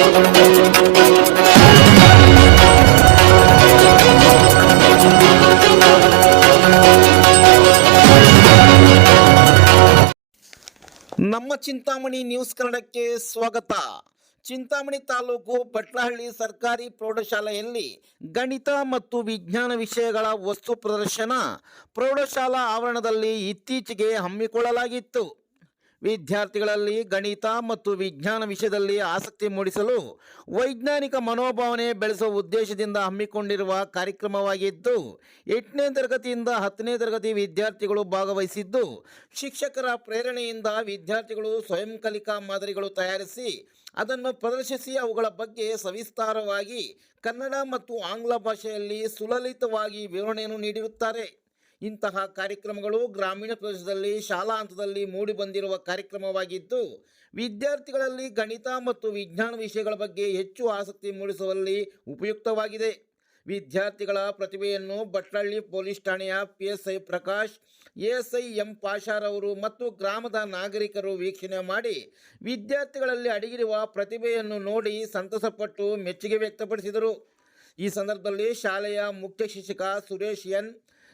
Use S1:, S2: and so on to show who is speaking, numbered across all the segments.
S1: ನಮ್ಮ ಚಿಂತಾಮಣಿ ನ್ಯೂಸ್ ಕನ್ನಡಕ್ಕೆ ಸ್ವಾಗತ. ಚಿಂತಾಮಣಿ ತಾಲೂಕು ಭಟ್ಲಹಳ್ಳಿ ಸರ್ಕಾರಿ ಪ್ರೌಢಶಾಲೆಯಲ್ಲಿ ಗಣಿತ ಮತ್ತು ವಿಜ್ಞಾನ ವಿಷಯಗಳ ವಸ್ತು ಪ್ರದರ್ಶನ ಪ್ರೌಢಶಾಲಾ ಆವರಣದಲ್ಲಿ ಇತ್ತೀಚೆಗೆ ಹಮ್ಮಿಕೊಳ್ಳಲಾಗಿತ್ತು. ವಿದ್ಯಾರ್ಥಿಗಳಲ್ಲಿ ಗಣಿತ ಮತ್ತು ವಿಜ್ಞಾನ ವಿಷಯದಲ್ಲಿ ಆಸಕ್ತಿ ಮೂಡಿಸಲು ವೈಜ್ಞಾನಿಕ ಮನೋಭಾವನೆ ಬೆಳೆಸುವ ಉದ್ದೇಶದಿಂದ ಹಮ್ಮಿಕೊಂಡಿರುವ ಕಾರ್ಯಕ್ರಮವಾಗಿದ್ದು, ಎಂಟನೇ ತರಗತಿಯಿಂದ ಹತ್ತನೇ ತರಗತಿ ವಿದ್ಯಾರ್ಥಿಗಳು ಭಾಗವಹಿಸಿದ್ದು, ಶಿಕ್ಷಕರ ಪ್ರೇರಣೆಯಿಂದ ವಿದ್ಯಾರ್ಥಿಗಳು ಸ್ವಯಂ ಕಲಿಕಾ ಮಾದರಿಗಳು ತಯಾರಿಸಿ ಅದನ್ನು ಪ್ರದರ್ಶಿಸಿ ಅವುಗಳ ಬಗ್ಗೆ ಸವಿಸ್ತಾರವಾಗಿ ಕನ್ನಡ ಮತ್ತು ಆಂಗ್ಲ ಭಾಷೆಯಲ್ಲಿ ಸುಲಲಿತವಾಗಿ ವಿವರಣೆಯನ್ನು ನೀಡಿರುತ್ತಾರೆ. ಇಂತಹ ಕಾರ್ಯಕ್ರಮಗಳು ಗ್ರಾಮೀಣ ಪ್ರದೇಶದಲ್ಲಿ ಶಾಲಾ ಹಂತದಲ್ಲಿ ಮೂಡಿಬಂದಿರುವ ಕಾರ್ಯಕ್ರಮವಾಗಿದ್ದು, ವಿದ್ಯಾರ್ಥಿಗಳಲ್ಲಿ ಗಣಿತ ಮತ್ತು ವಿಜ್ಞಾನ ವಿಷಯಗಳ ಬಗ್ಗೆ ಹೆಚ್ಚು ಆಸಕ್ತಿ ಮೂಡಿಸುವಲ್ಲಿ ಉಪಯುಕ್ತವಾಗಿದೆ. ವಿದ್ಯಾರ್ಥಿಗಳ ಪ್ರತಿಭೆಯನ್ನು ಬಟ್ಲಳ್ಳಿ ಪೊಲೀಸ್ ಠಾಣೆಯ P S I Prakash ASI M ಪಾಷಾರವರು ಮತ್ತು ಗ್ರಾಮದ ನಾಗರಿಕರು ವೀಕ್ಷಣೆ ಮಾಡಿ ವಿದ್ಯಾರ್ಥಿಗಳಲ್ಲಿ ಅಡಗಿರುವ ಪ್ರತಿಭೆಯನ್ನು ನೋಡಿ ಸಂತಸಪಟ್ಟು ಮೆಚ್ಚುಗೆ ವ್ಯಕ್ತಪಡಿಸಿದರು. ಈ ಸಂದರ್ಭದಲ್ಲಿ ಶಾಲೆಯ ಮುಖ್ಯ ಶಿಕ್ಷಕ ಸುರೇಶ್ ಎನ್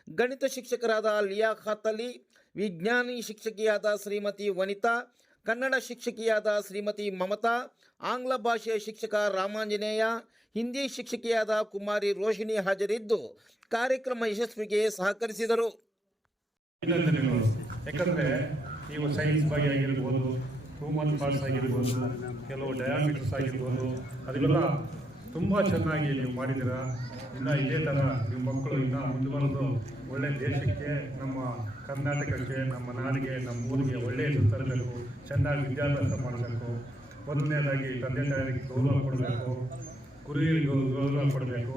S1: ಗಣಿತ ಶಿಕ್ಷಕರಾದ ಲಿಯಾ ಅಲಿ ವಿಜ್ಞಾನಿ ಶಿಕ್ಷಕಿಯಾದ ಶ್ರೀಮತಿ ವನಿತಾ, ಕನ್ನಡ ಶಿಕ್ಷಕಿಯಾದ ಶ್ರೀಮತಿ ಮಮತಾ, ಆಂಗ್ಲ ಭಾಷೆಯ ಶಿಕ್ಷಕ ರಾಮಾಂಜನೇಯ, ಹಿಂದಿ ಶಿಕ್ಷಕಿಯಾದ ಕುಮಾರಿ ರೋಹಿಣಿ ಹಾಜರಿದ್ದು ಕಾರ್ಯಕ್ರಮ ಯಶಸ್ವಿಗೆ ಸಹಕರಿಸಿದರು.
S2: ಯಾಕಂದ್ರೆ ನೀವು ಸೈನ್ಸ್ ಬಗ್ಗೆ ಆಗಿರ್ಬೋದು ಹ್ಯೂಮನ್ ಪಾರ್ಟ್ಸ್ ಆಗಿರ್ಬೋದು, ಕೆಲವು ಡಯಾಮೀಟರ್ಸ್ ಆಗಿರ್ಬೋದು, ಅದೆಲ್ಲ ತುಂಬ ಚೆನ್ನಾಗಿ ನೀವು ಮಾಡಿದ್ದೀರಾ? ಇನ್ನು ಇದೇ ಥರ ನಿಮ್ಮ ಮಕ್ಕಳು ಇನ್ನು ಮುಂದುವರೆದು ಒಳ್ಳೆ ದೇಶಕ್ಕೆ, ನಮ್ಮ ಕರ್ನಾಟಕಕ್ಕೆ, ನಮ್ಮ ನಾಡಿಗೆ, ನಮ್ಮ ಊರಿಗೆ ಒಳ್ಳೆಯ ಹೆಸರು ತರಬೇಕು ಚೆನ್ನಾಗಿ ವಿದ್ಯಾಭ್ಯಾಸ ಮಾಡಬೇಕು. ಮೊದಲನೇದಾಗಿ ತಂದೆ ತಾಯಿಗೆ ಗೌರವ ಕೊಡಬೇಕು. ಗುರುವಿಗೆ ಗೌರವ ಕೊಡಬೇಕು.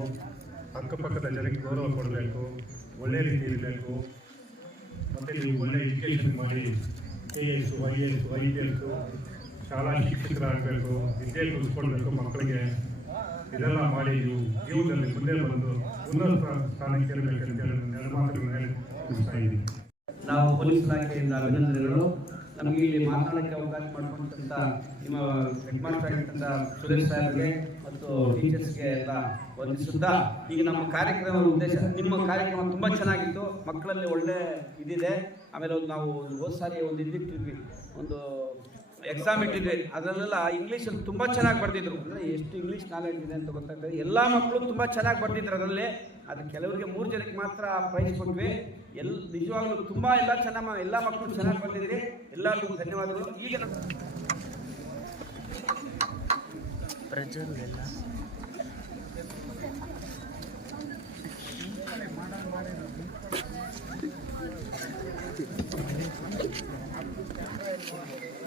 S2: ಅಕ್ಕಪಕ್ಕದ ಜನಕ್ಕೆ ಗೌರವ ಕೊಡಬೇಕು. ಒಳ್ಳೆಯ ರೀತಿ ಇರಬೇಕು. ಮತ್ತು ನೀವು ಒಳ್ಳೆ ಎಜುಕೇಷನ್ ಮಾಡಿ K S I S Y S ಶಾಲಾ ಶಿಕ್ಷಕರಾಗಬೇಕು, ವಿದ್ಯೆ ಕಲಿಸ್ಕೊಡ್ಬೇಕು ಮಕ್ಕಳಿಗೆ. ಇದೆಲ್ಲ ಮಾಡಿ ನೀವು ಜೀವನದಲ್ಲಿ ಮುಂದೆ ಬಂದು ಉನ್ನತ ಸ್ಥಾನಕ್ಕೆ ಹೇಳಿ
S3: ನಾವು ಪೊಲೀಸ್ ಇಲಾಖೆಯಿಂದ ಅಭಿನಂದನೆಗಳು. ನಮಗೆ ಇಲ್ಲಿ ಮಾತನಾಡಕ್ಕೆ ಅವಕಾಶ ಮಾಡಿಕೊಂಡಂತ ನಿಮ್ಮ ಹೆಡ್ ಮಾಸ್ಟರ್ ಸುರೇಶ್ ಸಾಹೇಬ್ಗೆ ಮತ್ತು ಟೀಚರ್ಸ್ಗೆ ಎಲ್ಲ ವಂದಿಸುತ್ತಾ ಈಗ ನಮ್ಮ ಕಾರ್ಯಕ್ರಮದ ಉದ್ದೇಶ, ನಿಮ್ಮ ಕಾರ್ಯಕ್ರಮ ತುಂಬಾ ಚೆನ್ನಾಗಿತ್ತು. ಮಕ್ಕಳಲ್ಲಿ ಒಳ್ಳೆ ಇದಿದೆ. ಆಮೇಲೆ ಒಂದು ನಾವು ಹೋದ ಸಾರಿ ಒಂದು ಇದಿಟ್ಟಿದ್ವಿ. ಒಂದು ಎಕ್ಸಾಮ್ ಇಟ್ಟಿದ್ವಿ. ಅದರಲ್ಲೆಲ್ಲ ಇಂಗ್ಲೀಷಲ್ಲಿ ತುಂಬ ಚೆನ್ನಾಗಿ ಬರ್ತಿದ್ರು ಅಂದರೆ ಎಷ್ಟು ಇಂಗ್ಲೀಷ್ ನಾಲೆಡ್ಜ್ ಇದೆ ಅಂತ ಗೊತ್ತಾಗ್ತದೆ ಎಲ್ಲ ಮಕ್ಕಳು ತುಂಬ ಚೆನ್ನಾಗಿ ಬರ್ತಿದ್ರು ಅದರಲ್ಲಿ. ಅದು ಕೆಲವರಿಗೆ ಮೂರು ಜನಕ್ಕೆ ಮಾತ್ರ ಪ್ರೈಸ್ ಕೊಟ್ವಿ. ಎಲ್ ನಿಜವಾಗ್ಲೂ ತುಂಬ ಎಲ್ಲ ಚೆನ್ನಾಗಿ ಎಲ್ಲ ಮಕ್ಕಳು ಚೆನ್ನಾಗಿ ಬರ್ತಿದ್ರಿ ಎಲ್ಲರಿಗೂ ಧನ್ಯವಾದಗಳು. ಈಗ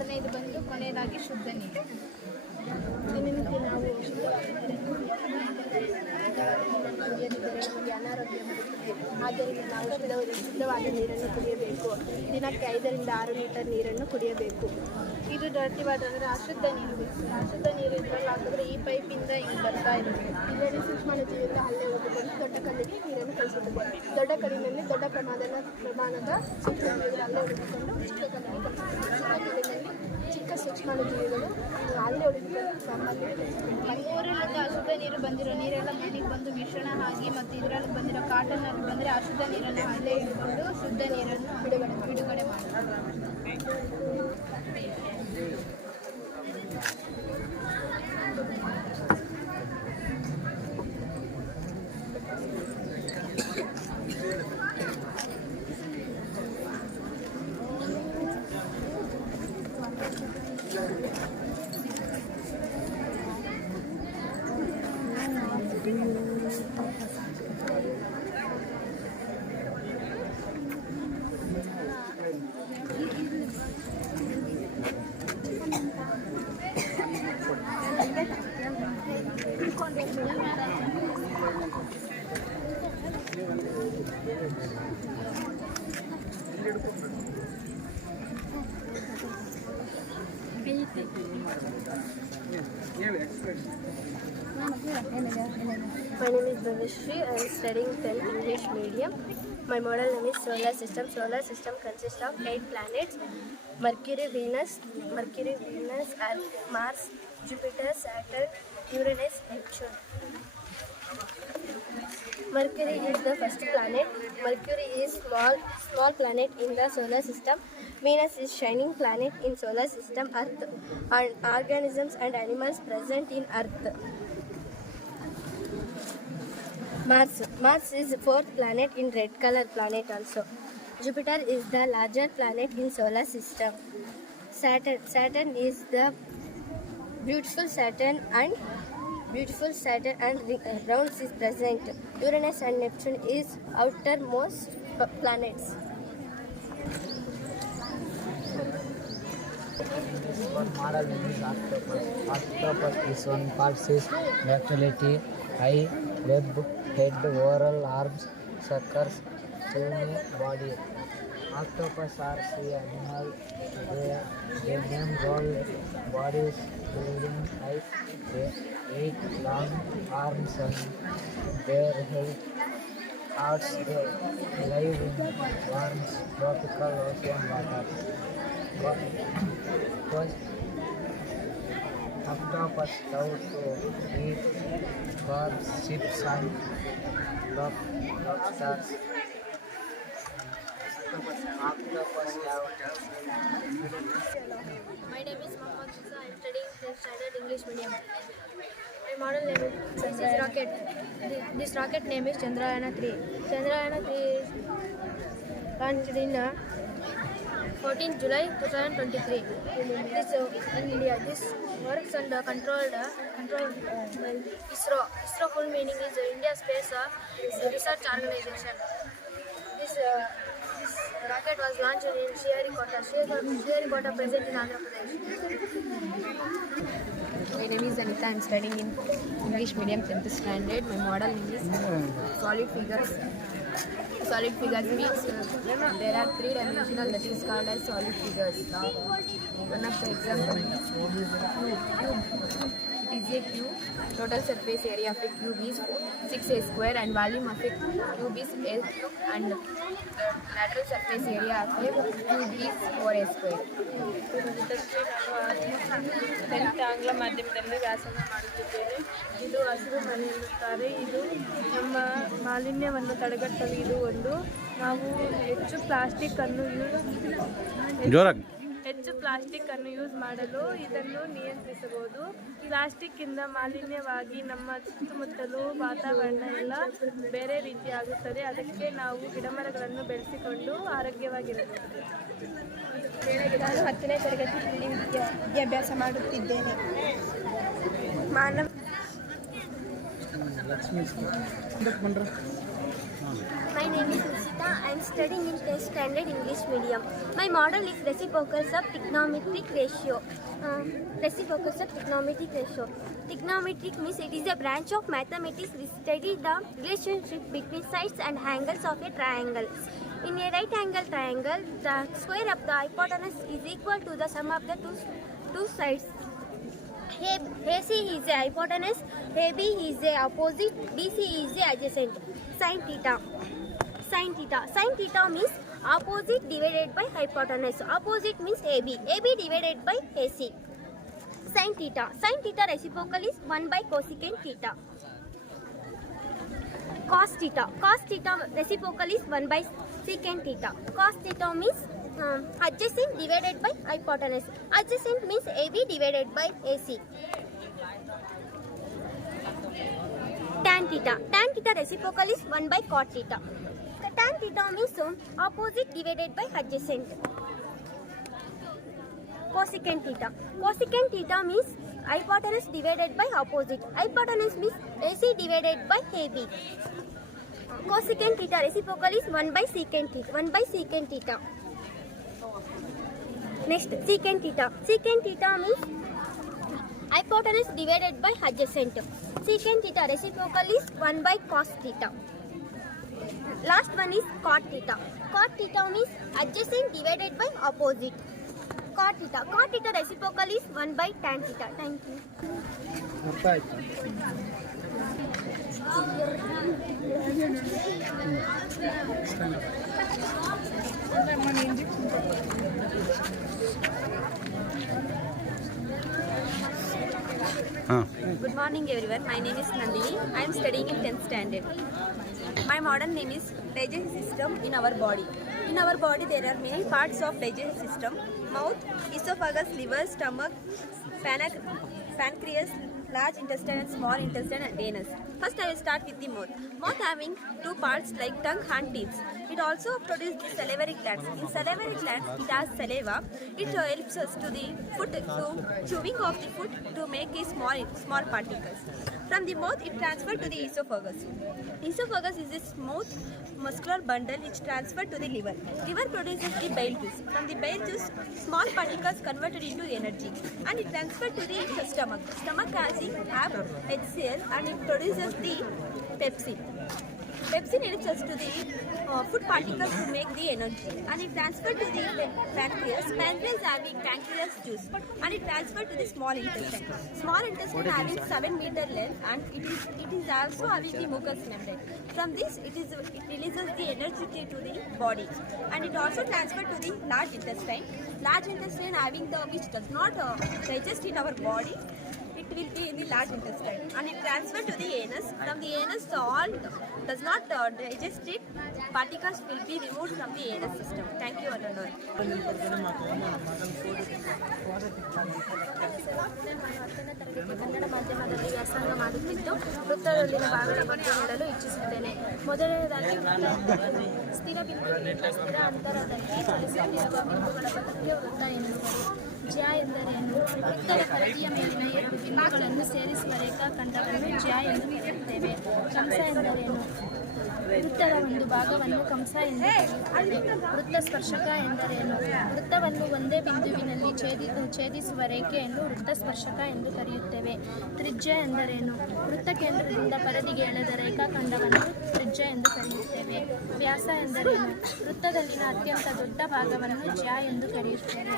S4: ಆರನೇದು ಬಂದು ಕೊನೆಯದಾಗಿ ಶುದ್ಧ ನೀರು. ನಾವು ನಮಗೆ ಅನಾರೋಗ್ಯ ಆದ್ದರಿಂದ ನಾವು ಶುದ್ಧ ಶುದ್ಧವಾದ ನೀರನ್ನು ಕುಡಿಯಬೇಕು. ದಿನಕ್ಕೆ ಐದರಿಂದ ಆರು ಲೀಟರ್ ನೀರನ್ನು ಕುಡಿಯಬೇಕು. ಇದು ಡರ್ಟಿ ವಾಟರ್ ಅಂದರೆ ಅಶುದ್ಧ ನೀರು. ಅಶುದ್ಧ ನೀರು ಇದರಲ್ಲಿ ಹಾಕಿದ್ರೆ ಈ ಪೈಪಿಂದ ಹಿಂಗೆ ಬರ್ತಾ ಇರುತ್ತೆ. ಇದರಲ್ಲಿ ಸೂಕ್ಷ್ಮಾಣುಜೀವಿಯಿಂದ ಹಲ್ಲೆ ಹೋಗಿಕೊಂಡು ದೊಡ್ಡ ಕಲ್ಲಿಗೆ ನೀರನ್ನು ಕಳಿಸುತ್ತದೆ ದೊಡ್ಡ ಕಲ್ಲಿನಲ್ಲಿ ದೊಡ್ಡ ಪ್ರಮಾಣದ ಪ್ರಮಾಣದ ಸೂಕ್ಷ್ಮಜೀವಿಗಳು ಹಲ್ಲೆ ಹೋಗಿಕೊಂಡು ಚಿಕ್ಕ ಕಲ್ಲಿಗೆ ಕಳಿಸುತ್ತದೆ ನಮ್ಮಲ್ಲಿ ಊರಿನಿಂದ ಅಶುದ್ಧ ನೀರು ಬಂದಿರೋ ನೀರೆಲ್ಲ ಮನೆಗೆ ಬಂದು ಮಿಶ್ರಣ ಆಗಿ ಮತ್ತು ಇದರಲ್ಲಿ ಬಂದಿರೋ ಕಾಟನ್ನಲ್ಲಿ ಬಂದರೆ ಅಶುದ್ಧ ನೀರನ್ನು ಅಲ್ಲೇ ಇಟ್ಕೊಂಡು ಶುದ್ಧ ನೀರನ್ನು ಬಿಡುಗಡೆ ಬಿಡುಗಡೆ ಮಾಡ್ತಾರೆ
S5: I am studying 10th English medium. My model name is solar system. Solar system consists of eight planets: Mercury, Venus, Mercury, Venus, Earth, Mars, Jupiter, Saturn, Uranus, Neptune. Mercury is the first planet. Mercury is small small planet in the solar system. Venus is shining planet in solar system. Earth and organisms and animals present in Earth. Mars. Mars is fourth planet in red color planet also. Jupiter is the larger planet in solar system. Saturn. Saturn is the beautiful Saturn and beautiful Saturn and uh, rounds is present. Uranus and Neptune is outermost planets.
S6: One is octopus. Octopus is one possesses vitality, eye, web, head, oral arms, suckers, puny body. Octopus are sea animal. They, name roll bodies, building eyes, they eight long arms and their head. Arts they live in warm tropical ocean waters. Love to eat crabs, ships, and lob- lobsters. Octopus, octopus have
S5: My name is Mohammad Musa. I am studying 10th standard English medium. My model name is this is rocket. This rocket name is Chandrayana 3. Chandrayana 3 is launched in uh, 14th July 2023. This uh, in India. This works under controlled uh, controlled uh, ISRO. ISRO full meaning is uh, India Space uh, Research Organization. This, uh, this rocket was launched in. Sriharikota Sriharikota present in Andhra Pradesh.
S7: My name is Anita. I'm studying in English medium 10th standard. My model name is solid figures. Solid figures means uh, there are three dimensional that is called as solid figures. One of the example. It is a cube. Total surface area of a cube is 6a square and volume of a cube is a cube and the lateral surface area of a cube is 4a square.
S8: Tenth ಆಂಗ್ಲ ಮಾಧ್ಯಮದಲ್ಲಿ ವ್ಯಾಸಂಗ ಮಾಡುತ್ತಿದ್ದೇನೆ ಇದು ಹಸಿರು ಮನೆ ಎನ್ನುತ್ತಾರೆ ಇದು ನಮ್ಮ ಮಾಲಿನ್ಯವನ್ನು ತಡೆಗಟ್ಟಲು ಇದು ಒಂದು ನಾವು ಹೆಚ್ಚು ಪ್ಲಾಸ್ಟಿಕ್ ಅನ್ನು ಯೂಸ್
S9: ಜೋರಾಗಿ
S8: ಹೆಚ್ಚು ಪ್ಲಾಸ್ಟಿಕ್ ಅನ್ನು ಯೂಸ್ ಮಾಡಲು ಇದನ್ನು ನಿಯಂತ್ರಿಸಬಹುದು. ಪ್ಲಾಸ್ಟಿಕ್ ಇಂದ ಮಾಲಿನ್ಯವಾಗಿ ನಮ್ಮ ಸುತ್ತಮುತ್ತಲು ವಾತಾವರಣ ಎಲ್ಲ ಬೇರೆ ರೀತಿ ಆಗುತ್ತದೆ ಅದಕ್ಕೆ ನಾವು ಗಿಡಮರಗಳನ್ನು ಬೆಳೆಸಿಕೊಂಡು ಆರೋಗ್ಯವಾಗಿರಬಹುದು
S5: ನಾನು ಹತ್ತನೇ ತರಗತಿಯಲ್ಲಿ ವಿದ್ಯಾ ವಿದ್ಯಾಭ್ಯಾಸ ಮಾಡುತ್ತಿದ್ದೇನೆ. ಮಾನವ My name is I am studying in 10th standard English medium. My model is reciprocals of trigonometric ratio. Uh, reciprocals of trigonometric ratio. Trigonometric means it is a branch of mathematics which study the relationship between sides and angles of a triangle. In a right angle triangle, the square of the hypotenuse is equal to the sum of the two, two sides. AC is a hypotenuse, AB is a opposite, BC is a adjacent. Sin theta. Sin theta. Sin theta means opposite divided by hypotenuse. Opposite means AB. AB divided by AC. Sin theta. Sin theta reciprocal is 1 by cosecant theta. Cos theta. Cos theta reciprocal is 1 by secant theta. Cos theta means um, adjacent divided by hypotenuse. Adjacent means AB divided by AC. Tan theta. Tan theta reciprocal is 1 by cot theta. Tan theta means um, opposite divided by adjacent. Cosecant theta. Cosecant theta means hypotenuse divided by opposite. Hypotenuse means AC divided by AB. Cosecant theta reciprocal is 1 by secant theta. 1 by secant theta. Next, secant theta. Secant theta means hypotenuse divided by adjacent. Secant theta reciprocal is 1 by cos theta. Last one is cot theta. Cot theta means adjacent divided by opposite. Cot theta. Cot theta reciprocal is 1 by tan theta. Thank you.
S10: Good morning everyone. My name is Nandini. I am studying in 10th standard. My modern name is digestive system in our body. In our body there are many parts of digestive system. Mouth, esophagus, liver, stomach, pancreas, large intestine and small intestine and anus. First I will start with the mouth. Mouth having two parts like tongue and teeth. It also produces the salivary glands. In salivary glands it has saliva. It helps us to the food to chewing of the food to make a small small particles. From the mouth it transferred to the esophagus. Esophagus is a smooth muscular bundle which transferred to the liver. Liver produces the bile juice. From the bile juice small particles converted into energy and it transferred to the stomach. Stomach has the HCl and it produces the pepsin. Pepsin helps to the uh, food particles to make the energy and it transferred to the pancreas. Pancreas having pancreas juice and it transferred to the small intestine. Small intestine having 7 meter length and it is it is also having the mucous membrane. From this it is it releases the energy to the body and it also transferred to the large intestine. Large intestine having the which does not uh, digest in our body it will be in the large intestine and it transferred to the anus. From the anus, all does not uh, digest it. Particles will be removed from the anus system. Thank you, Anand.
S11: ಹತ್ತನೇ ತರಗತಿ ಕನ್ನಡ ಮಾಧ್ಯಮದಲ್ಲಿ ವ್ಯಾಸಂಗ ಮಾಡುತ್ತಿದ್ದು ವೃತ್ತದಲ್ಲಿನ ಭಾಗಗಳ ಬಗ್ಗೆ ಇಚ್ಛಿಸುತ್ತೇನೆ ಮೊದಲನೇದಾಗಿ ಸ್ಥಿರ ಸ್ಥಿರ ಅಂತರದಲ್ಲಿ ಚಲಿಸುತ್ತಿರುವ ಬಿಂದುಗಳ ವೃತ್ತ ಎನ್ನುವರು ಜ್ಯ ಎಂದರೇನು ವೃತ್ತದ ಪರದಿಯ ಮೇಲಿನ ಎರಡು ಬಿಂದುಗಳನ್ನು ಸೇರಿಸುವ ರೇಖಾಖಂಡವನ್ನು ಜ್ಯ ಎಂದು ಕರೆಯುತ್ತೇವೆ ಕಂಸ ಎಂದರೇನು ವೃತ್ತದ ಒಂದು ಭಾಗವನ್ನು ಕಂಸ ಎಂದು ವೃತ್ತ ಸ್ಪರ್ಶಕ ಎಂದರೇನು? ವೃತ್ತವನ್ನು ಒಂದೇ ಬಿಂದುವಿನಲ್ಲಿ ಛೇದಿ, ಛೇದಿಸುವ ರೇಖೆಯನ್ನು ವೃತ್ತ ಸ್ಪರ್ಶಕ ಎಂದು ಕರೆಯುತ್ತೇವೆ. ತ್ರಿಜ್ಯ ಎಂದರೇನು? ವೃತ್ತ ಕೇಂದ್ರದಿಂದ ಪರದಿಗೆ ಎಳೆದ ರೇಖಾಖಂಡವನ್ನು ತ್ರಿಜ್ಯ ಎಂದು ಕರೆಯುತ್ತೇವೆ. ವ್ಯಾಸ ಎಂದರೇನು? ವೃತ್ತದಲ್ಲಿನ ಅತ್ಯಂತ ದೊಡ್ಡ ಭಾಗವನ್ನು ಜ್ಯ ಎಂದು ಕರೆಯುತ್ತೇವೆ.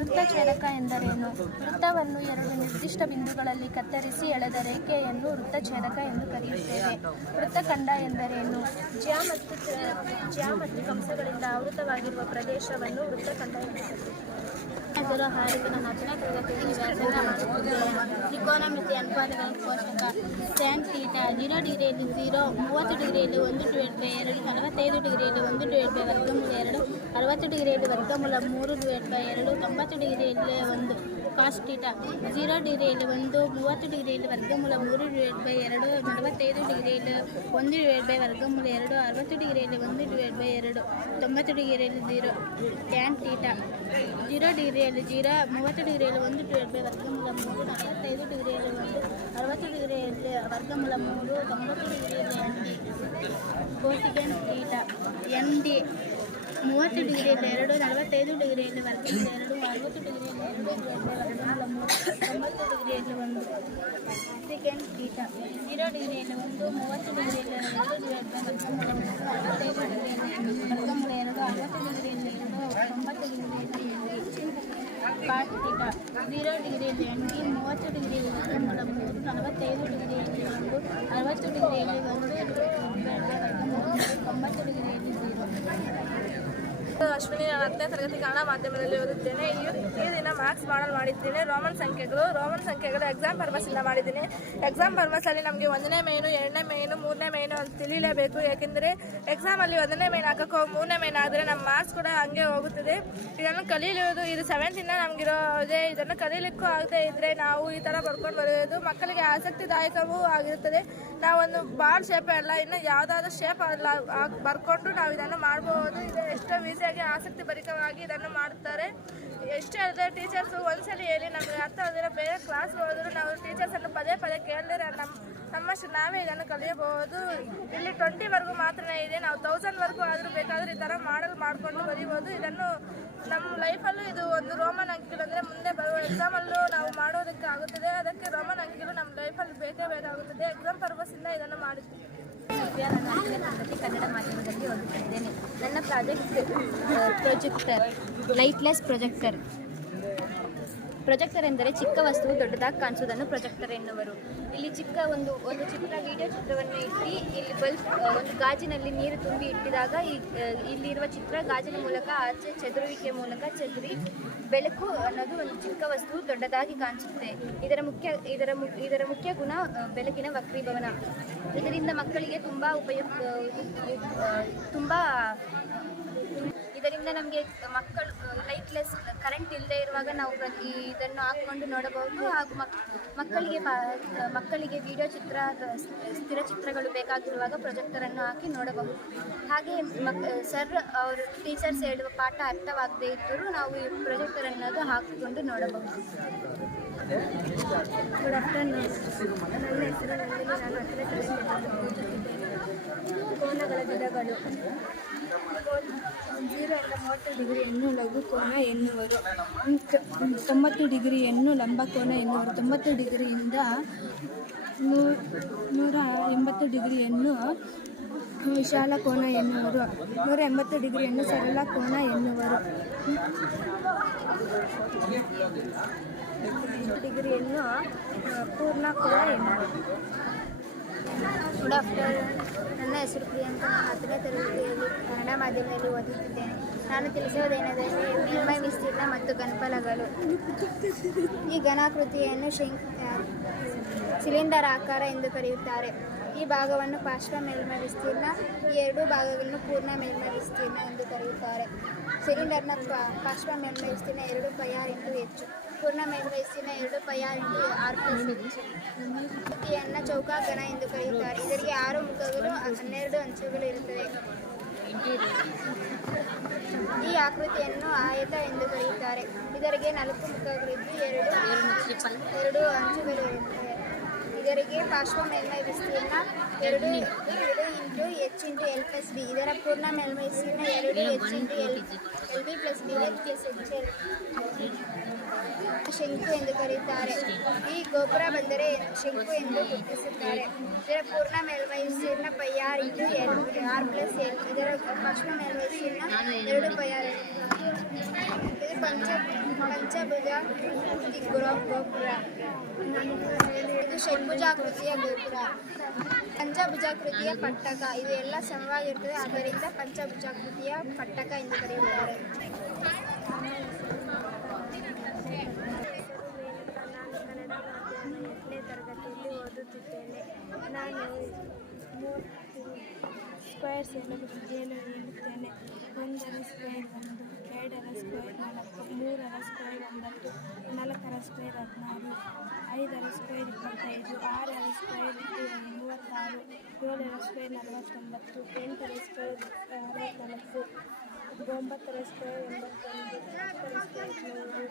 S11: ವೃತ್ತಛೇದಕ ಎಂದರೇನು? ವೃತ್ತವನ್ನು ಎರಡು ನಿರ್ದಿಷ್ಟ ಬಿಂದುಗಳಲ್ಲಿ ಕತ್ತರಿಸಿ ಎಳೆದ ರೇಖೆಯನ್ನು ವೃತ್ತಛೇದಕ ಎಂದು ಕರೆಯುತ್ತೇವೆ. ವೃತ್ತಖಂಡ ಎಂದರೇನು? ಜ್ಯಾ ಮತ್ತು ಜ್ಯಾ ಮತ್ತು ಕಂಸಗಳಿಂದ ಆವೃತವಾಗಿರುವ ಪ್ರದೇಶವನ್ನು ವೃತ್ತಖಂಡ ಎಂದು ಕರೆಯುತ್ತೇವೆ ನಾನು ಹತ್ತನೇ ತರಗತಿಯಲ್ಲಿ ವ್ಯಾಸಂಗ ಅನುಪಾತಗಳ ಪೋಷಕ ಸ್ಯಾನ್ ತೀಟ ಜೀರೋ ಡಿಗ್ರಿಯಲ್ಲಿ ಝೀರೋ, ಮೂವತ್ತು ಡಿಗ್ರಿಯಲ್ಲಿ ಒಂದು ಡಿವೈಡ್ ಬೈ ಎರಡು ನಲವತ್ತೈದು ಡಿಗ್ರಿಯಲ್ಲಿ ಒಂದು ಡಿವೈಡ್ ಬೈ ವರ್ಗಮೂಲ ಎರಡು, ಅರವತ್ತು ಡಿಗ್ರಿಯಲ್ಲಿ ವರ್ಗಮೂಲ ಮೂರು ಡಿವೈಡ್ ಬೈ ಎರಡು ತೊಂಬತ್ತು ಡಿಗ್ರಿಯಲ್ಲಿ ಒಂದು ಕಾಸ್ ಟೀಟ ಝೀರೋ ಡಿಗ್ರಿಯಲ್ಲಿ ಒಂದು, ಮೂವತ್ತು ಡಿಗ್ರಿಯಲ್ಲಿ ವರ್ಗಮೂಲ ಮೂರು ಡಿವೈಡ್ ಬೈ ಎರಡು, ನಲವತ್ತೈದು ಡಿಗ್ರಿಯಲ್ಲಿ ಒಂದು ಡಿವೈಡ್ ಬೈ ವರ್ಗಮೂಲ ಎರಡು, ಅರವತ್ತು ಡಿಗ್ರಿಯಲ್ಲಿ ಒಂದು ಡಿವೈಡ್ ಬೈ ಎರಡು, ತೊಂಬತ್ತು ಡಿಗ್ರಿಯಲ್ಲಿ ಝೀರೋ ಟ್ಯಾನ್ ಟೀಟ ಜೀರೋ ಡಿಗ್ರಿಯಲ್ಲಿ ಜೀರೋ ಮೂವತ್ತು ಡಿಗ್ರಿಯಲ್ಲಿ ಒಂದು ಡಿವೈಡ್ ಬೈ ವರ್ಗಮೂಲ ಮೂರು, ನಲವತ್ತೈದು ಡಿಗ್ರಿಯಲ್ಲಿ ಒಂದು, ಅರವತ್ತು ಡಿಗ್ರಿಯಲ್ಲಿ ವರ್ಗಮೂಲ ಮೂರು, ತೊಂಬತ್ತು ಡಿಗ್ರಿಯಲ್ಲಿ ಎನ್ ಡಿ ಕೋಸಿಗೆನ್ ಟೀಟ ಎನ್ ಡಿ ಮೂವತ್ತು ಡಿಗ್ರಿಯಲ್ಲಿ ಎರಡು ನಲವತ್ತೈದು ಡಿಗ್ರಿಯಲ್ಲಿ ವರ್ಗಮೂಲ ಎರಡು ಅರವತ್ತು ಡಿಗ್ರಿಯಲ್ಲಿ ಎರಡು ತೊಂಬತ್ತು ಡಿಗ್ರಿಯಲ್ಲಿ ಒಂದು. ಸೆಕೆಂಡ್ ಕೀಟ ಜೀರೋ ಡಿಗ್ರಿಯಲ್ಲಿ ಒಂದು, ಮೂವತ್ತು ಡಿಗ್ರಿಯಲ್ಲಿ ಎರಡು ವರ್ಗಮೂಲ ಎರಡು ಅರವತ್ತು ಡಿಗ್ರಿಯಲ್ಲಿ ಎರಡು ತೊಂಬತ್ತು ಡಿಗ್ರಿಯಲ್ಲಿ ಕಾಟ್ ಕೀಟ ಜೀರೋ ಡಿಗ್ರಿಯಲ್ಲಿ ಎಂಟು ಮೂವತ್ತು ಡಿಗ್ರಿಯಲ್ಲಿ ವರ್ಗಮೂಲ ಮೂರು ನಲವತ್ತೈದು ಡಿಗ್ರಿಯಲ್ಲಿ ಒಂದು, ಅರವತ್ತು ಡಿಗ್ರಿಯಲ್ಲಿ ಒಂದು ವರ್ಗಮೂಲ ಮೂರು ತೊಂಬತ್ತು ಡಿಗ್ರಿಯಲ್ಲಿ ಝೀರೋ
S8: ಅಶ್ವಿನಿ ನಾನು ಹತ್ತನೇ ತರಗತಿ ಕನ್ನಡ ಮಾಧ್ಯಮದಲ್ಲಿ ಓದುತ್ತೇನೆ. ಈ ಈ ದಿನ ಮಾರ್ಕ್ಸ್ ಮಾಡಲ್ ಮಾಡಿದ್ದೇನೆ. ರೋಮನ್ ಸಂಖ್ಯೆಗಳು ರೋಮನ್ ಸಂಖ್ಯೆಗಳು ಎಕ್ಸಾಮ್ ಪರ್ಪಸಿಂದ ಮಾಡಿದ್ದೀನಿ. ಎಕ್ಸಾಮ್ ಪರ್ಪಸಲ್ಲಿ ನಮಗೆ ಒಂದನೇ ಮೇನು ಎರಡನೇ ಮೇನು ಮೂರನೇ ಮೇನು ಅಂತ ತಿಳಿಲೇಬೇಕು. ಯಾಕೆಂದರೆ ಎಕ್ಸಾಮಲ್ಲಿ ಒಂದನೇ ಮೇನ್ ಹಾಕಕ್ಕೆ, ಮೂರನೇ ಮೇನ್ ಆದರೆ ನಮ್ಮ ಮಾರ್ಕ್ಸ್ ಕೂಡ ಹಂಗೆ ಹೋಗುತ್ತದೆ. ಇದನ್ನು ಕಲೀಲಿರೋದು ಇದು ಸೆವೆಂತಿಂದ ನಮಗಿರೋದೇ ಇದನ್ನು ಕಲೀಲಿಕ್ಕೂ ಆಗದೆ ಇದ್ರೆ ನಾವು ಈ ಥರ ಬರ್ಕೊಂಡು ಬರೆಯೋದು ಮಕ್ಕಳಿಗೆ ಆಸಕ್ತಿದಾಯಕವೂ ಆಗಿರುತ್ತದೆ. ನಾವೊಂದು ಬಾಲ್ ಶೇಪ್ ಅಲ್ಲ, ಇನ್ನು ಯಾವುದಾದ್ರೂ ಶೇಪ್ ಅಲ್ಲ ಬರ್ಕೊಂಡು ನಾವು ಇದನ್ನು ಮಾಡ್ಬೋದು. ಇದು ಎಷ್ಟೋ ಈಸಿಯಾಗಿ ಆಸಕ್ತಿ ಭರಿತವಾಗಿ ಇದನ್ನು ಮಾಡುತ್ತಾರೆ. ಎಷ್ಟೇ ಅಲ್ಲದೆ ಟೀಚರ್ಸು ಒಂದ್ಸಲಿ ಹೇಳಿ ನಮಗೆ ಅರ್ಥ ಆದರೆ ಬೇರೆ ಕ್ಲಾಸ್ ಹೋದರೂ ನಾವು ಟೀಚರ್ಸನ್ನು ಪದೇ ಪದೇ ಕೇಳಿದ್ರೆ ನಮ್ಮ ನಮ್ಮಷ್ಟು ನಾವೇ ಇದನ್ನು ಕಲಿಯಬಹುದು. ಇಲ್ಲಿ ಟ್ವೆಂಟಿವರೆಗೂ ಮಾತ್ರ ಇದೆ, ನಾವು ತೌಸಂಡ್ವರೆಗೂ ಆದರೂ ಬೇಕಾದರೆ ಈ ಥರ ಮಾಡಲ್ ಮಾಡಿಕೊಂಡು ಬರೀಬೋದು. ಇದನ್ನು ನಮ್ಮ ಲೈಫಲ್ಲೂ ಇದು ಒಂದು ರೋಮನ್ ಅಂಕಿಗಳು ಅಂದರೆ ಮುಂದೆ ಬರುವ ಎಕ್ಸಾಮಲ್ಲೂ ನಾವು ಮಾಡೋದಕ್ಕೆ ಆಗುತ್ತದೆ. ಅದಕ್ಕೆ ರೋಮನ್ ಅಂಕಿಗಳು ನಮ್ಮ ಲೈಫಲ್ಲಿ ಬೇಕೇ ಬೇಕಾಗುತ್ತದೆ. ಎಕ್ಸಾಮ್ ಪರ್ಪಸಿಂದ ಇದನ್ನು ಮಾಡಿದ್ದೀವಿ.
S10: ನಾನು ಕನ್ನಡ ಮಾಧ್ಯಮದಲ್ಲಿ ಓದುತ್ತಿದ್ದೇನೆ. ನನ್ನ project projector, lightless projector.
S12: Projector ಎಂದರೆ ಚಿಕ್ಕ ವಸ್ತುವು ದೊಡ್ಡದಾಗಿ ಕಾಣಿಸೋದನ್ನು ಪ್ರೊಜೆಕ್ಟರ್ ಎನ್ನುವರು. ಇಲ್ಲಿ ಚಿಕ್ಕ ಒಂದು ಒಂದು ಚಿತ್ರ ವಿಡಿಯೋ ಚಿತ್ರವನ್ನು ಇಟ್ಟು, ಇಲ್ಲಿ ಬಲ್ಬ್ ಒಂದು ಗಾಜಿನಲ್ಲಿ ನೀರು ತುಂಬಿ ಇಟ್ಟಿದಾಗ ಇಲ್ಲಿರುವ ಚಿತ್ರ ಗಾಜಿನ ಮೂಲಕ ಆಚೆ ಚದುರುವಿಕೆ ಮೂಲಕ ಚೆದುರಿ ಬೆಳಕು ಅನ್ನೋದು ಒಂದು ಚಿಕ್ಕ ವಸ್ತು, ದೊಡ್ಡದಾಗಿ ಕಾಣಿಸುತ್ತೆ. ಇದರ ಮುಖ್ಯ, ಇದರ ಇದರ ಮುಖ್ಯ ಗುಣ ಬೆಳಕಿನ ವಕ್ರೀಭವನ. ಇದರಿಂದ ಮಕ್ಕಳಿಗೆ ತುಂಬ ಉಪಯುಕ್ತ ತುಂಬ ಇದರಿಂದ ನಮಗೆ ಮಕ್ಕಳು ಲೈಟ್ಲೆಸ್ ಕರೆಂಟ್ ಇಲ್ಲದೆ ಇರುವಾಗ ನಾವು ಪ್ರತಿ ಇದನ್ನು ಹಾಕ್ಕೊಂಡು ನೋಡಬಹುದು ಹಾಗೂ ಮಕ್, ಮಕ್ಕಳಿಗೆ ಮಕ್ಕಳಿಗೆ ವಿಡಿಯೋ ಚಿತ್ರ ಸ್ಥಿರ ಚಿತ್ರಗಳು ಬೇಕಾಗಿರುವಾಗ ಪ್ರೊಜೆಕ್ಟರನ್ನು ಹಾಕಿ ನೋಡಬಹುದು. ಹಾಗೆ ಮಕ್ ಸರ್ ಅವರು ಟೀಚರ್ಸ್ ಹೇಳುವ ಪಾಠ ಅರ್ಥವಾಗದೇ ಇದ್ದರೂ ನಾವು ಈ ಪ್ರೊಜೆಕ್ಟರ್ ಅನ್ನೋದು ಹಾಕಿಕೊಂಡು ನೋಡಬಹುದು.
S13: ಗುಡ್ ಆಫ್ಟರ್ನೂನ್ ನನ್ನ ಹೆಸರು ನಂದಿನಿ. ನಾನು ಜೀರೋಯಿಂದ ಮೂವತ್ತು ಡಿಗ್ರಿಯನ್ನು ಲಘುಕೋನ ಎನ್ನುವರು. ತೊಂಬತ್ತು ಡಿಗ್ರಿಯನ್ನು ಲಂಬ ಕೋನ ಎನ್ನುವರು. ತೊಂಬತ್ತು ಡಿಗ್ರಿಯಿಂದ ನೂರ ಎಂಬತ್ತು ಡಿಗ್ರಿಯನ್ನು ವಿಶಾಲ ಕೋನ ಎನ್ನುವರು. ನೂರ ಎಂಬತ್ತು ಡಿಗ್ರಿಯನ್ನು ಸರಳ ಕೋನ ಎನ್ನುವರು. ಡಿಗ್ರಿಯನ್ನು ಪೂರ್ಣ ಕೋನ ಎನ್ನುವರು. ಗುಡ್ ಆಫ್ಟರ್ನೂನ್ ನನ್ನ ಹೆಸರು ಪ್ರಿಯಾಂಕ. ಹತ್ತನೇ ತರಗತಿಯಲ್ಲಿ ಕನ್ನಡ ಮಾಧ್ಯಮದಲ್ಲಿ ಓದುತ್ತಿದ್ದೇನೆ. ನಾನು ತಿಳಿಸುವುದೇನೆಂದರೆ ಮೇಲ್ಮೈ ವಿಸ್ತೀರ್ಣ ಮತ್ತು ಘನಫಲಗಳು. ಈ ಘನಾಕೃತಿಯನ್ನು ಶಂಕ್ ಸಿಲಿಂಡರ್ ಆಕಾರ ಎಂದು ಕರೆಯುತ್ತಾರೆ. ಈ ಭಾಗವನ್ನು ಪಾರ್ಶ್ವ ಮೇಲ್ಮೈ ವಿಸ್ತೀರ್ಣ, ಈ ಎರಡೂ ಭಾಗಗಳನ್ನು ಪೂರ್ಣ ಮೇಲ್ಮೈ ವಿಸ್ತೀರ್ಣ ಎಂದು ಕರೆಯುತ್ತಾರೆ. ಸಿಲಿಂಡರ್ನ ಪಾರ್ಶ್ವ ಮೇಲ್ಮೈ ವಿಸ್ತೀರ್ಣ ಎರಡು ಪೈ ಆರ್ ಇಂಟು ಹೆಚ್ಚು ಪೂರ್ಣ ವಿಸ್ತೀರ್ಣ ಎರಡು ಪಯ ಎಂದು ಇಂಟು ಆರು ಹೆಚ್ಚು ಚೌಕಾಗಣ ಎಂದು ಕರೆಯುತ್ತಾರೆ. ಇದರಿಗೆ ಆರು ಮುಖಗಳು ಹನ್ನೆರಡು ಅಂಚುಗಳು ಇರುತ್ತವೆ. ಈ ಆಕೃತಿಯನ್ನು ಆಯತ ಎಂದು ಕರೆಯುತ್ತಾರೆ. ಇದರಿಗೆ ನಾಲ್ಕು ಮುಖಗಳಿದ್ದು ಎರಡು ಎರಡು ಅಂಚುಗಳು ಇರುತ್ತವೆ. ಇದರಿಗೆ ಪಾರ್ಶ್ವ ಮೇಲ್ಮೈ ವಿಸ್ತೀರ್ಣ ಎರಡು ಎರಡು into H into L plus B. ಇದರ ಪೂರ್ಣ ಮೇಲ್ಮೈ ವಿಸ್ತೀರ್ಣ ಎರಡು H into L L B plus B. H plus H L ಶಂಕು ಎಂದು ಕರೆಯುತ್ತಾರೆ ಈ ಗೋಪುರ ಬಂದರೆ ಶಂಕು ಎಂದು ಗುರುತಿಸುತ್ತಾರೆ. ಇದರ ಪೂರ್ಣ ಮೇಲ್ಮೈ ವಿಸ್ತೀರ್ಣ pi R into L R plus L ಇದರ ಪಶ್ಚಿಮ ಮೇಲ್ಮೈ ವಿಸ್ತೀರ್ಣ ಎರಡು ಪೈಯಾರ್ ಇದು ಪಂಚ ಪಂಚಭುಜ ಗುರು ಗೋಪುರ. ಇದು ಷಡ್ಭುಜಾಕೃತಿಯ ಗೋಪುರ. ಪಂಚಭುಜಾಕೃತಿಯ ಪಟ್ಟಕ. ಇದು ಎಲ್ಲ ಸಮವಾಗಿರ್ತದೆ. ಆದ್ದರಿಂದ ಪಂಚಭುಜಾಕೃತಿಯ ಪಟ್ಟಕ ಎಂದು ಕರೆಯುತ್ತಾರೆ ನಾನು ಕನ್ನಡ ಮಾಧ್ಯಮ ಎಂಟನೇ ಓದುತ್ತಿದ್ದೇನೆ ನಾನು ಮೂವತ್ತು ಸ್ಕ್ವೇರ್ಸ್ ಏನು ಹೇಳುತ್ತೇನೆ ಒಂದರ ಸ್ಕ್ವೇರ್ ಒಂದು, ಎರಡರ ಸ್ಕ್ವೇರ್ ನಾಲ್ಕು, ಮೂರರ ಸ್ಕ್ವೇರ್ ಒಂಬತ್ತು, ನಾಲ್ಕರ ಸ್ಕ್ವೇರ್ ಹದಿನಾರು, ಐದರ ಸ್ಕ್ವೇರ್ ಇಪ್ಪತ್ತೈದು, ಆರರ ಸ್ಕ್ವೇರ್ ಮೂವತ್ತಾರು, ಏಳರ ಸ್ಕ್ವೇರ್ ನಲವತ್ತೊಂಬತ್ತು, ಎಂಟರ ಸ್ಕ್ವೇರ್ ಅರವತ್ತ್ನಾಲ್ಕು ಒಂಬತ್ತರ ಸ್ಕ್ವೇರ್ ಎಂಬತ್ತೊಂದು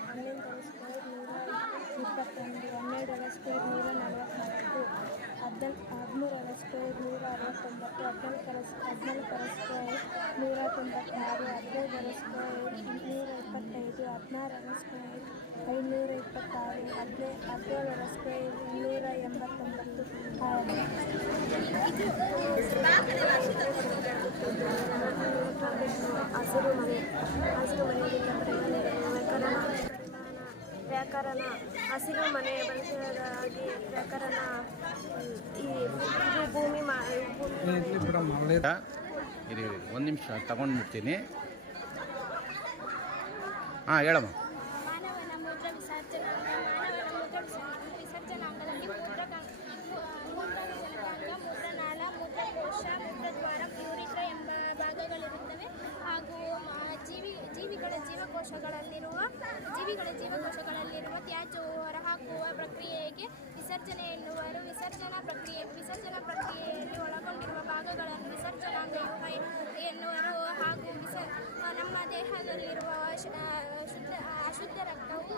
S13: ಹನ್ನೊಂದರ ಸ್ಕ್ವೇರ್ ನೂರ ಇಪ್ಪತ್ತೊಂದು ಹನ್ನೆರಡರ ಸ್ಕ್ವೇರ್ ನೂರ ನಲವತ್ತ್ನಾಲ್ಕು ಹದಿನಾಲ್ಕು ಹದಿಮೂರರ ಸ್ಕ್ವೇರ್ ನೂರ ಅರವತ್ತೊಂಬತ್ತು ಹದಿನಾಲ್ಕರ ಹದಿನಾಲ್ಕರ ಸ್ಕ್ವೇರ್ ನೂರ ತೊಂಬತ್ತಾರು ಹದಿನೈದರ ಸ್ಕ್ವೇರ್ ನೂರ ಇಪ್ಪತ್ತೈದು ಹದಿನಾರರ ಸ್ಕ್ವೇರ್ ಐನೂರ ಇಪ್ಪತ್ತಾರು ಹದಿನೈ ಹದಿನೇಳರ ಸ್ಕ್ವೇರ್ ಇನ್ನೂರ ಎಂಬತ್ತೊಂಬತ್ತು ಹಸಿರು ಮನೆ ಹಸಿರು ಮನೆ ವ್ಯಾಕರಣ ವ್ಯಾಕರಣ ಹಸಿರು ಮನೆ ಬಳಸುವುದಾಗಿ ವ್ಯಾಕರಣ ಈ ಭೂಮಿ ಮಾ ಭೂಮಿ
S14: ಇರಿ ಒಂದು ನಿಮಿಷ ತಗೊಂಡ್ಬಿಡ್ತೀನಿ ಹಾಂ ಹೇಳಮ್ಮ.
S13: ವಿಸರ್ಜನೆ ಎನ್ನುವರು ವಿಸರ್ಜನಾ ಪ್ರಕ್ರಿಯೆ ವಿಸರ್ಜನಾ ಪ್ರಕ್ರಿಯೆಯಲ್ಲಿ ಒಳಗೊಂಡಿರುವ ಭಾಗಗಳನ್ನು ವಿಸರ್ಜನಾಂಗ ಎನ್ನುವರು ಹಾಗೂ ವಿಸ ನಮ್ಮ ದೇಹದಲ್ಲಿರುವ ಶುದ್ಧ ಅಶುದ್ಧ ರಕ್ತವು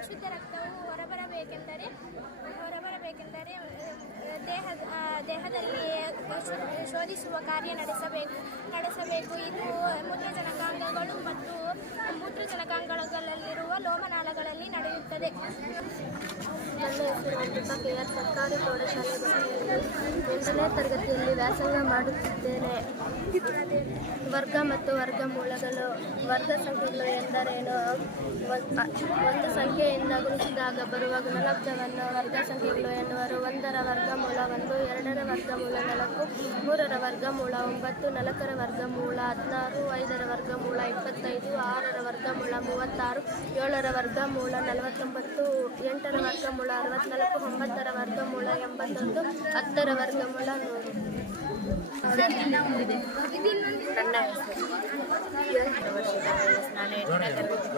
S13: ಅಶುದ್ಧ ರಕ್ತವು ಹೊರಬರಬೇಕೆಂದರೆ ಹೊರಬರಬೇಕೆಂದರೆ ದೇಹ ದೇಹದಲ್ಲಿ ಶೋಧಿಸುವ ಕಾರ್ಯ ನಡೆಸಬೇಕು ನಡೆಸಬೇಕು. ಇದು ಮೂತ್ರಜನಕಾಂಗಗಳು ಮತ್ತು ಮೂತ್ರಜನಕಾಂಗಗಳಲ್ಲಿರುವ ಲೋಮನಾಳಗಳಲ್ಲಿ ನಡೆಯುತ್ತದೆ. ಸರ್ಕಾರಿ ಪ್ರೌಢಶಾಲೆ ಎಂಟನೇ ತರಗತಿಯಲ್ಲಿ ವ್ಯಾಸಂಗ ಮಾಡುತ್ತಿದ್ದೇನೆ.
S12: ವರ್ಗ ಮತ್ತು ವರ್ಗಮೂಲಗಳು. ವರ್ಗ ಸಂಖ್ಯೆಗಳು ಎಂದರೇನು? ಒಂದು ಸಂಖ್ಯೆಯಿಂದ ಗುಣಿಸಿದಾಗ ಬರುವ ಗುಣಲಬ್ಧವನ್ನು ವರ್ಗ ಸಂಖ್ಯೆಗಳು ಎನ್ನುವರು. ಒಂದರ ವರ್ಗಮೂಲ ಒಂದು, ಎರಡರ ವರ್ಗಮೂಲ ನಾಲ್ಕು, ಮೂರರ ವರ್ಗಮೂಲ ಒಂಬತ್ತು, ನಾಲ್ಕರ ವರ್ಗಮೂಲ ಹದಿನಾರು, ಐದರ ವರ್ಗಮೂಲ ಇಪ್ಪತ್ತೈದು, ಆರರ ವರ್ಗಮೂಲ ಮೂವತ್ತಾರು, ಏಳರ ವರ್ಗಮೂಲ ನಲವತ್ತೊಂಬತ್ತು, ಎಂಟರ ವರ್ಗಮೂಲ ಅರವತ್ನಾಲ್ಕು, ಒಂಬತ್ತರ ವರ್ಗಮೂಲ ಎಂಬತ್ತೊಂದು, ಹತ್ತರ ವರ್ಗಮೂಲ ನೂರು.
S7: ನನ್ನ ಹೆಸರು ವರ್ಷದ ವಯಸ್ಸು ನಾನು ಎಂಟನೇ ತರಗತಿ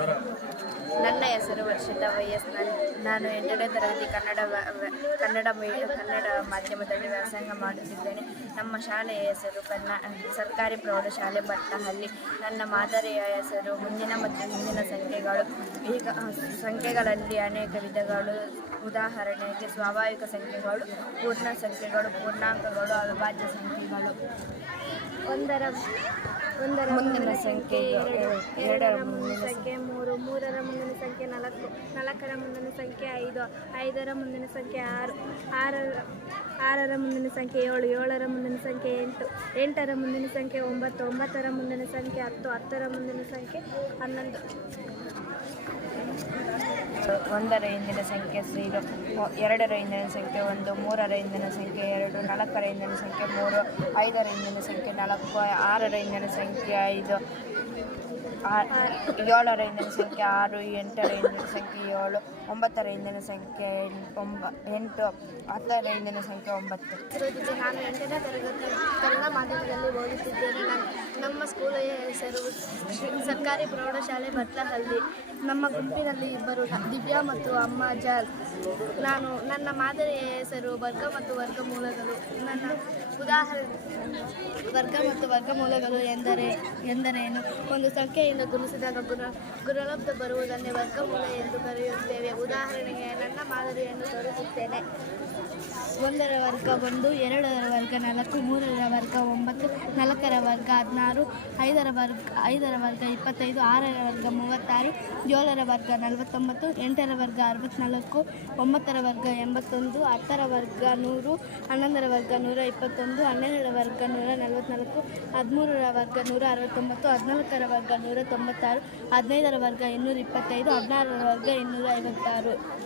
S7: ನನ್ನ ಹೆಸರು ವರ್ಷದ ಎಸ್. ನಾನು ನಾನು ಎಂಟನೇ ತರಗತಿ ಕನ್ನಡ ವ- ವ- ಕನ್ನಡ ಮೀಡಿಯಂ ಕನ್ನಡ ಮಾಧ್ಯಮದಲ್ಲಿ ವ್ಯಾಸಂಗ ಮಾಡುತ್ತಿದ್ದೇನೆ. ನಮ್ಮ ಶಾಲೆಯ ಹೆಸರು ಕನ್ನ ಸರ್ಕಾರಿ ಪ್ರೌಢಶಾಲೆ ಬಟ್ಟಹಳ್ಳಿ ನನ್ನ ಮಾದರಿಯ ಹೆಸರು ಮುಂದಿನ ಮತ್ತು ಮುಂದಿನ ಸಂಖ್ಯೆಗಳು. ಈಗ ಸಂಖ್ಯೆಗಳಲ್ಲಿ ಅನೇಕ ವಿಧಗಳು. ಉದಾಹರಣೆಗೆ ಸ್ವಾಭಾವಿಕ ಸಂಖ್ಯೆಗಳು, ಪೂರ್ಣ ಸಂಖ್ಯೆಗಳು, ಪೂರ್ಣಾಂಕಗಳು, ಅವಿಭಾಜ್ಯ ಸಂಖ್ಯೆಗಳು.
S12: ಒಂದರ ಒಂದರ
S7: ಮುಂದಿನ ಸಂಖ್ಯೆ
S12: ಎರಡು,
S7: ಎರಡರ
S12: ಮುಂದಿನ ಸಂಖ್ಯೆ ಮೂರು ಮೂರರ ಮುಂದಿನ ಸಂಖ್ಯೆ ನಾಲ್ಕು ನಾಲ್ಕರ ಮುಂದಿನ ಸಂಖ್ಯೆ ಐದು ಐದರ ಮುಂದಿನ ಸಂಖ್ಯೆ ಆರು ಆರರ ಆರರ ಮುಂದಿನ ಸಂಖ್ಯೆ ಏಳು ಏಳರ ಮುಂದಿನ ಸಂಖ್ಯೆ ಎಂಟು ಎಂಟರ ಮುಂದಿನ ಸಂಖ್ಯೆ ಒಂಬತ್ತು ಒಂಬತ್ತರ ಮುಂದಿನ ಸಂಖ್ಯೆ ಹತ್ತು ಹತ್ತರ ಮುಂದಿನ ಸಂಖ್ಯೆ ಹನ್ನೊಂದು
S7: ಒಂದರ ಇಂದಿನ ಸಂಖ್ಯೆ ಝೀರೋ ಎರಡರ ಇಂದಿನ ಸಂಖ್ಯೆ ಒಂದು ಮೂರರ ಇಂದಿನ ಸಂಖ್ಯೆ ಎರಡು ನಾಲ್ಕರ ಇಂದಿನ ಸಂಖ್ಯೆ ಮೂರು ಐದರ ಇಂದಿನ ಸಂಖ್ಯೆ ನಾಲ್ಕು ಆರರ ಇಂದಿನ ಸಂಖ್ಯೆ ಐದು ಏಳರ ಇಂದಿನ ಸಂಖ್ಯೆ ಆರು ಎಂಟರ ಇಂದಿನ ಸಂಖ್ಯೆ ಏಳು ಒಂಬತ್ತರ ಇಂದಿನ ಸಂಖ್ಯೆ ಒಂಬ ಎಂಟು ಹತ್ತರ ಇಂದಿನ ಸಂಖ್ಯೆ ಒಂಬತ್ತು
S12: ನಾನು ಎಂಟನೇ ತರಗತಿ ಕನ್ನಡ ಮಾಧ್ಯಮದಲ್ಲಿ ಓದುತ್ತಿದ್ದೇನೆ ನಮ್ಮ ಸ್ಕೂಲ ಹೆಸರು ಸರ್ಕಾರಿ ಪ್ರೌಢಶಾಲೆ ಬಟ್ಲಹಳ್ಳಿ ನಮ್ಮ ಗುಂಪಿನಲ್ಲಿ ಇಬ್ಬರು ದಿವ್ಯಾ ಮತ್ತು ಅಮ್ಮ ಜಾಲ್. ನಾನು ನನ್ನ ಮಾದರಿಯ ಹೆಸರು ವರ್ಗ ಮತ್ತು ವರ್ಗಮೂಲಗಳು ನನ್ನ ಉದಾಹರಣೆ ವರ್ಗ ಮತ್ತು ವರ್ಗಮೂಲಗಳು ಎಂದರೆ ಎಂದರೇನು ಒಂದು ಸಂಖ್ಯೆಯಿಂದ ಗುಣಿಸಿದಾಗ ಗುಣ ಗುಣಲಬ್ಧ ಬರುವುದನ್ನೇ ವರ್ಗಮೂಲ ಎಂದು ಕರೆಯುತ್ತೇವೆ. ಉದಾಹರಣೆಗೆ ನನ್ನ ಮಾದರಿಯನ್ನು ತೋರಿಸುತ್ತೇನೆ. ಒಂದರ ವರ್ಗ ಒಂದು, ಎರಡರ ವರ್ಗ ನಾಲ್ಕು, ಮೂರರ ವರ್ಗ ಒಂಬತ್ತು, ನಾಲ್ಕರ ವರ್ಗ ಹದಿನಾರು, ಐದರ ವರ್ಗ ಐದರ ವರ್ಗ ಇಪ್ಪತ್ತೈದು, ಆರರ ವರ್ಗ ಮೂವತ್ತಾರು, ಏಳರ ವರ್ಗ ನಲವತ್ತೊಂಬತ್ತು, ಎಂಟರ ವರ್ಗ ಅರವತ್ತ್ನಾಲ್ಕು ಒಂಬತ್ತರ ವರ್ಗ ಎಂಬತ್ತೊಂದು, ಹತ್ತರ ವರ್ಗ ನೂರು, ಹನ್ನೊಂದರ ವರ್ಗ ನೂರ ಇಪ್ಪತ್ತೊಂದು, ಹನ್ನೆರಡರ ವರ್ಗ ನೂರ ನಲವತ್ತ್ನಾಲ್ಕು ಹದಿಮೂರರ ವರ್ಗ ನೂರ ಅರವತ್ತೊಂಬತ್ತು, ಹದಿನಾಲ್ಕರ ವರ್ಗ ನೂರ ತೊಂಬತ್ತಾರು, ಹದಿನೈದರ ವರ್ಗ ಇನ್ನೂರ ಇಪ್ಪತ್ತೈದು, ಹದಿನಾರರ ವರ್ಗ ಇನ್ನೂರ ಐವತ್ತಾರು.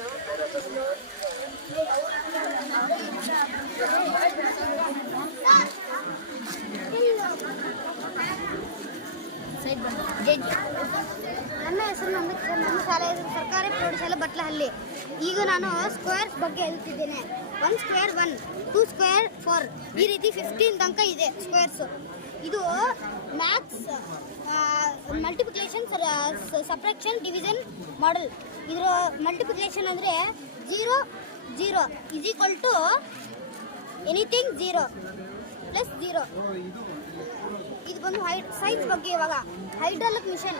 S15: ನನ್ನ ಹೆಸರು ನಮ್ಮ ನಮ್ಮ ಶಾಲೆ ಹೆಸರು ಸರ್ಕಾರಿ ಪ್ರೌಢಶಾಲೆ ಬಟ್ಲಹಳ್ಳಿ. ಈಗ ನಾನು ಸ್ಕ್ವೇರ್ಸ್ ಬಗ್ಗೆ ಹೇಳ್ತಿದ್ದೇನೆ. One square one two square four ಈ ರೀತಿ ಫಿಫ್ಟೀನ್ ತನಕ ಇದೆ ಸ್ಕ್ವೇರ್ಸು ಇದು ಮ್ಯಾಥ್ಸ್ ಮಲ್ಟಿಪ್ಲಿಕೇಶನ್ ಸಪ್ರೇಕ್ಷನ್ ಡಿವಿಷನ್ ಮಾಡಲ್ ಇದರ ಮಲ್ಟಿಪ್ಲಿಕೇಶನ್ ಅಂದರೆ zero zero is equal to anything zero plus zero ಇದು ಬಂದು ಹೈಟ್ ಸೈಜ್ ಬಗ್ಗೆ ಇವಾಗ ಹೈಡ್ರಾಲಿಕ್ ಮಿಷನ್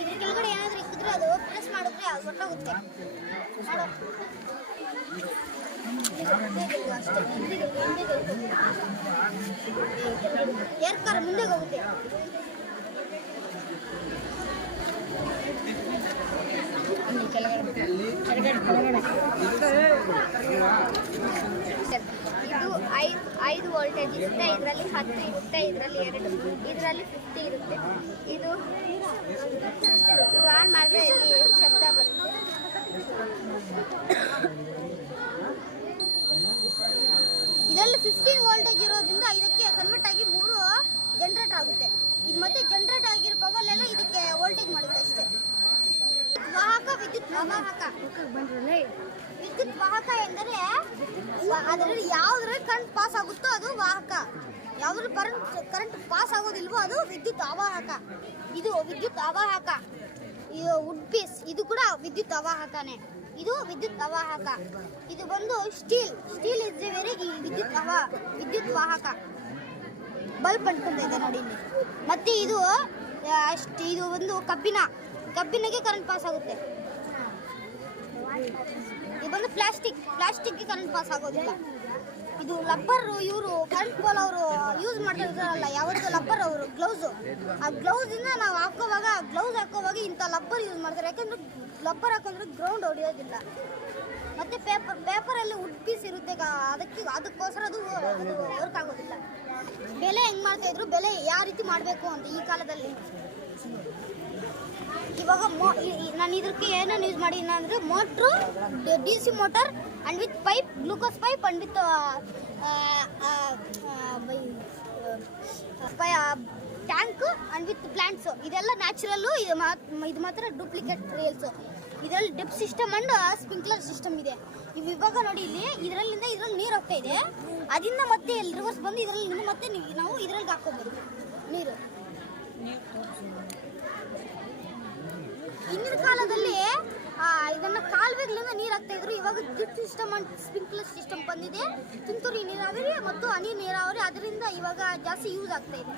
S15: ಇದ್ರ ಕೆಳಗಡೆ ಏನಾದರೂ ಇಕ್ಕಿದ್ರೆ ಅದು ಪ್ರೆಸ್ ಮಾಡಿದ್ರೆ ಅದು ಹೊರಟೋಗುತ್ತೆ ಮಾಡು. ಮುಂದೆ ಹೋಗುತ್ತೆ. ಹೋಗುತ್ತೆ ಇದು ಐದು ವೋಲ್ಟೇಜ್ ಇರುತ್ತೆ, ಇದರಲ್ಲಿ ಹತ್ತು ಇರುತ್ತೆ, ಇದರಲ್ಲಿ ಎರಡು, ಇದರಲ್ಲಿ ಫಿಫ್ಟಿ ಇರುತ್ತೆ. ಇದು ಇದು ಆನ್ ಮಾಡಿದ್ರೆ ಇಲ್ಲಿ ಶಬ್ದ ಬರುತ್ತೆ. ಇದರಲ್ಲಿ ಫಿಫ್ಟೀನ್ ವೋಲ್ಟೇಜ್ ಇರೋದ್ರಿಂದ ಇದಕ್ಕೆ ಕನ್ವರ್ಟ್ ಆಗಿ ಮೂರು ಜನರೇಟ್ ಆಗುತ್ತೆ. ಇದು ಮತ್ತೆ ಜನರೇಟ್ ಆಗಿರೋ ಪವರ್ ಇದಕ್ಕೆ ವೋಲ್ಟೇಜ್ ಮಾಡುತ್ತೆ ಅಷ್ಟೇ. ವಾಹಕ ವಿದ್ಯುತ್ ಅವಾಹಕ ವಿದ್ಯುತ್ ವಾಹಕ ಎಂದರೆ ಅದರಲ್ಲಿ ಯಾವುದ್ರಲ್ಲಿ ಕರೆಂಟ್ ಪಾಸ್ ಆಗುತ್ತೋ ಅದು ವಾಹಕ. ಯಾವ್ದ್ರ ಕರೆಂಟ್ ಕರೆಂಟ್ ಪಾಸ್ ಆಗೋದಿಲ್ವೋ ಅದು ವಿದ್ಯುತ್ ಅವಾಹಕ. ಇದು ವಿದ್ಯುತ್ ಅವಾಹಕ. ಇದು ವುಡ್ ಪೀಸ್ ಇದು ಕೂಡ ವಿದ್ಯುತ್ ಅವಾಹಕನೇ. ಇದು ವಿದ್ಯುತ್ ಅವಾಹಕ. ಇದು ಬಂದು ಸ್ಟೀಲ್ ಸ್ಟೀಲ್ ಇಸ್ ವೆರಿ ವಿದ್ಯುತ್ ಅವಾ ವಿದ್ಯುತ್ ವಾಹಕ. ಬಲ್ಬ್ ಅಂಟ್ಕೊಂತ ಇದೆ ನೋಡಿ ಇಲ್ಲಿ. ಮತ್ತೆ ಇದು ಅಷ್ಟು ಇದು ಒಂದು ಕಬ್ಬಿಣ ಕಬ್ಬಿನಗೆ ಕರೆಂಟ್ ಪಾಸ್ ಆಗುತ್ತೆ. ಇದು ಬಂದು ಪ್ಲಾಸ್ಟಿಕ್ ಪ್ಲಾಸ್ಟಿಕ್ಗೆ ಕರೆಂಟ್ ಪಾಸ್ ಆಗೋದಿಲ್ಲ. ಇದು ಲಬ್ಬರ್ ಇವರು ಕರೆಂಟ್ ಪೋಲ್ ಅವರು ಯೂಸ್ ಮಾಡ್ತಿರ್ತಾರಲ್ಲ ಯಾವತ್ತು ಲಬ್ಬರ್ ಅವರು, ಗ್ಲೌಸು. ಆ ಗ್ಲೌಸಿಂದ ನಾವು ಹಾಕೋವಾಗ, ಗ್ಲೌಸ್ ಹಾಕೋವಾಗ ಇಂಥ ಲಬ್ಬರ್ ಯೂಸ್ ಮಾಡ್ತಾರೆ. ಯಾಕಂದ್ರೆ ಲಬ್ಬರ್ ಹಾಕೊಂಡ್ರೆ ಗ್ರೌಂಡ್ ಹೊಡೆಯೋದಿಲ್ಲ. ಮತ್ತೆ ಪೇಪರ್ ಪೇಪರಲ್ಲಿ ವುಡ್ ಪೀಸ್ ಇರುತ್ತೆ ಅದಕ್ಕೆ, ಅದಕ್ಕೋಸ್ಕರ ಅದು ಅದು ವರ್ಕ್ ಆಗೋದಿಲ್ಲ. ಬೆಲೆ ಹೆಂಗ್ ಮಾಡ್ತಾ ಇದ್ರು, ಬೆಲೆ ಯಾವ ರೀತಿ ಮಾಡಬೇಕು ಅಂತ ಈ ಕಾಲದಲ್ಲಿ. ಇವಾಗ ಮೋ ನಾನು ಇದಕ್ಕೆ ಏನೇನು ಯೂಸ್ ಮಾಡಿ ಅಂದರೆ motor D C motor and with pipe glucose pipe and with tank and with plants ಇದೆಲ್ಲ ನ್ಯಾಚುರಲ್ಲು ಇದು ಮಾ, ಇದು ಮಾತ್ರ ಡೂಪ್ಲಿಕೇಟ್ ರೇಲ್ಸು ಇದರಲ್ಲಿ drip system and sprinkler system ಇದೆ. ಇವು ಇವಾಗ ನೋಡಿ ಇಲ್ಲಿ, ಇದರಲ್ಲಿಂದ ಇದರಲ್ಲಿ ನೀರು ಹೋಗ್ತಾ ಇದೆ. ಅದರಿಂದ ಮತ್ತೆ ಇಲ್ಲಿ ರಿವರ್ಸ್ ಬಂದು ಇದರಲ್ಲಿ ಮತ್ತೆ ನೀವು- ನಾವು ಇದರಲ್ಲಿ ಹಾಕೋಬೋದು ನೀರು. ಹಿಂದಿನ ಕಾಲದಲ್ಲಿ ಇದನ್ನ ಕಾಲುವೆಗಳಿಂದ ನೀರು ಹಾಕ್ತಾ ಇದ್ರು. ಇವಾಗ drip system and sprinkler system ಬಂದಿದೆ. ತುಂತುರು ನೀರಾವರಿ ಮತ್ತು ಹನಿ ನೀರಾವರಿ ಅದರಿಂದ ಇವಾಗ ಜಾಸ್ತಿ ಯೂಸ್ ಆಗ್ತಾ ಇದೆ.